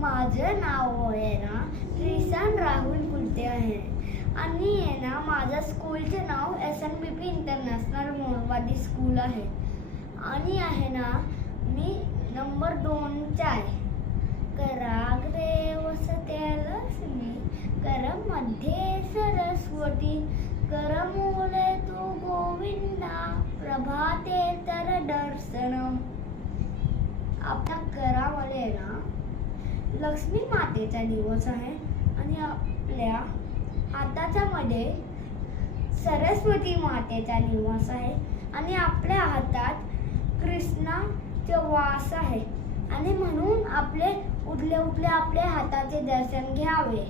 माझं नाव आहे ना रिसान राहुल कुलते आहे. आणि आहे ना माझं स्कूलचे नाव S N B P international Morwadi school आहे. आणि आहे ना मी नंबर दोनचा आहे. कराग्रे वसते लक्ष्मी कर मध्ये सरस्वती कर मूले तू गोविंदा प्रभाते तर दर्शन आपल्या करामध्ये आहे ना लक्ष्मी मातेचा दिवस आहे आणि आपल्या हाताच्या मध्ये सरस्वती मातेचा दिवस आहे आणि आपल्या हातात कृष्णाचे वास आहे. आणि म्हणून आपले उठले उठले आपले हाताचे दर्शन घ्यावे.